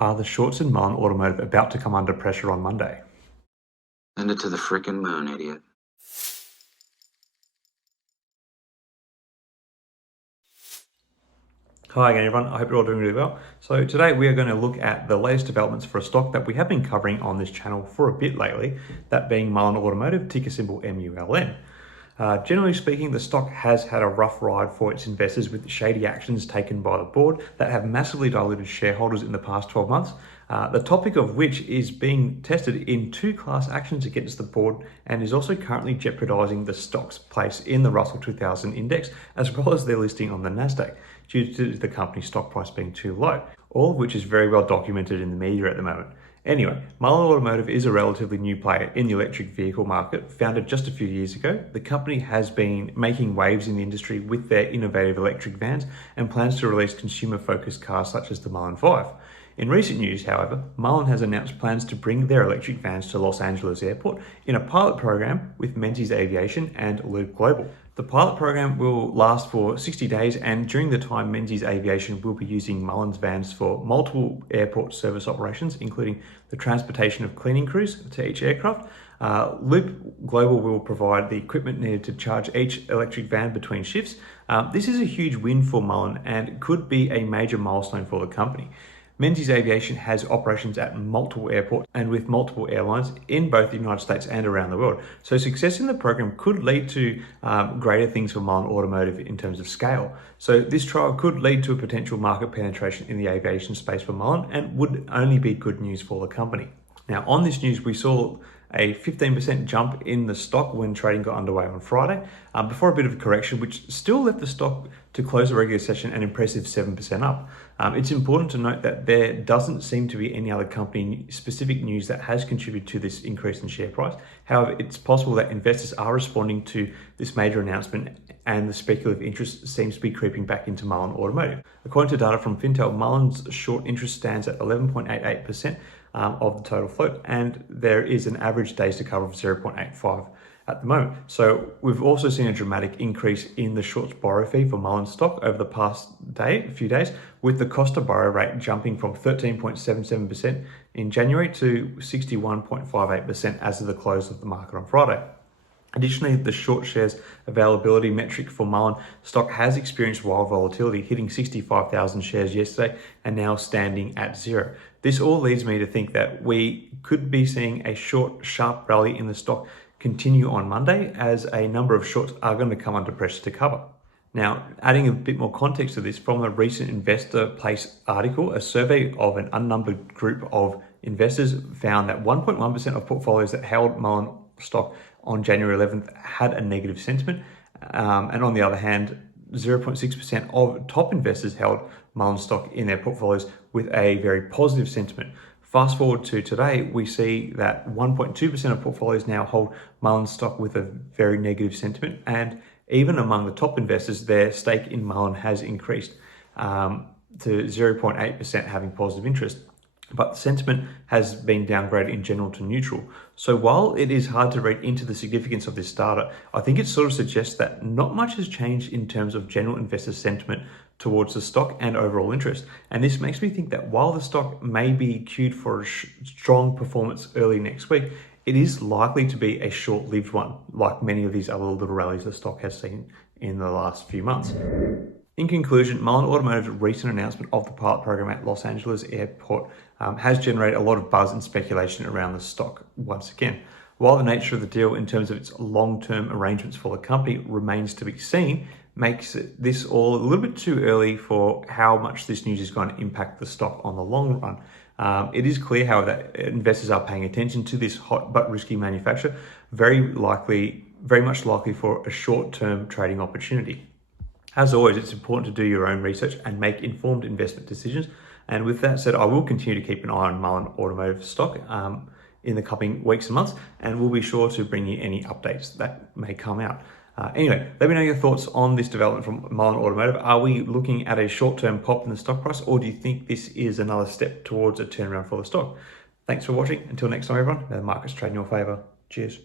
Are the shorts in Mullen Automotive about to come under pressure on Monday? Send it to the frickin' moon, idiot. Hi again everyone, I hope you're all doing really well. So today we are going to look at the latest developments for a stock that we have been covering on this channel for a bit lately, that being Mullen Automotive, ticker symbol MULN. Generally speaking, the stock has had a rough ride for its investors with shady actions taken by the board that have massively diluted shareholders in the past 12 months. The topic of which is being tested in 2 class actions against the board and is also currently jeopardizing the stock's place in the Russell 2000 index as well as their listing on the Nasdaq due to the company's stock price being too low, all of which is very well documented in the media at the moment. Anyway, Mullen Automotive is a relatively new player in the electric vehicle market, founded just a few years ago. The company has been making waves in the industry with their innovative electric vans and plans to release consumer-focused cars such as the Mullen 5. In recent news, however, Mullen has announced plans to bring their electric vans to Los Angeles Airport in a pilot program with Menzies Aviation and Loop Global. The pilot program will last for 60 days, and during the time, Menzies Aviation will be using Mullen's vans for multiple airport service operations, including the transportation of cleaning crews to each aircraft. Loop Global will provide the equipment needed to charge each electric van between shifts. This is a huge win for Mullen and could be a major milestone for the company. Menzies Aviation has operations at multiple airports and with multiple airlines in both the United States and around the world. So success in the program could lead to greater things for Mullen Automotive in terms of scale. So this trial could lead to a potential market penetration in the aviation space for Mullen and would only be good news for the company. Now, on this news, we saw a 15% jump in the stock when trading got underway on Friday, before a bit of a correction, which still left the stock to close the regular session an impressive 7% up. It's important to note that there doesn't seem to be any other company specific news that has contributed to this increase in share price. However, it's possible that investors are responding to this major announcement and the speculative interest seems to be creeping back into Mullen Automotive. According to data from Fintel, Mullen's short interest stands at 11.88%. Of the total float, and there is an average days to cover of 0.85 at the moment. So we've also seen a dramatic increase in the shorts borrow fee for Mullen stock over the past few days, with the cost to borrow rate jumping from 13.77% in January to 61.58% as of the close of the market on Friday. Additionally, the short shares availability metric for Mullen stock has experienced wild volatility, hitting 65,000 shares yesterday and now standing at 0. This all leads me to think that we could be seeing a short, sharp rally in the stock continue on Monday, as a number of shorts are going to come under pressure to cover. Now, adding a bit more context to this, from a recent Investor Place article, a survey of an unnumbered group of investors found that 1.1% of portfolios that held Mullen stock on January 11th had a negative sentiment. And on the other hand, 0.6% of top investors held Mullen stock in their portfolios with a very positive sentiment. Fast forward to today, we see that 1.2% of portfolios now hold Mullen stock with a very negative sentiment. And even among the top investors, their stake in Mullen has increased to 0.8% having positive interest. But sentiment has been downgraded in general to neutral. So while it is hard to read into the significance of this data, I think it sort of suggests that not much has changed in terms of general investor sentiment towards the stock and overall interest. And this makes me think that while the stock may be queued for a strong performance early next week, it is likely to be a short-lived one, like many of these other little rallies the stock has seen in the last few months. In conclusion, Mullen Automotive's recent announcement of the pilot program at Los Angeles Airport has generated a lot of buzz and speculation around the stock once again. While the nature of the deal in terms of its long-term arrangements for the company remains to be seen, makes this all a little bit too early for how much this news is going to impact the stock on the long run. It is clear, however, that investors are paying attention to this hot but risky manufacturer, very much likely for a short-term trading opportunity. As always, it's important to do your own research and make informed investment decisions. And with that said, I will continue to keep an eye on Mullen Automotive stock in the coming weeks and months, and we'll be sure to bring you any updates that may come out. Anyway, let me know your thoughts on this development from Mullen Automotive. Are we looking at a short-term pop in the stock price, or do you think this is another step towards a turnaround for the stock? Thanks for watching. Until next time, everyone, may the markets trade in your favor. Cheers.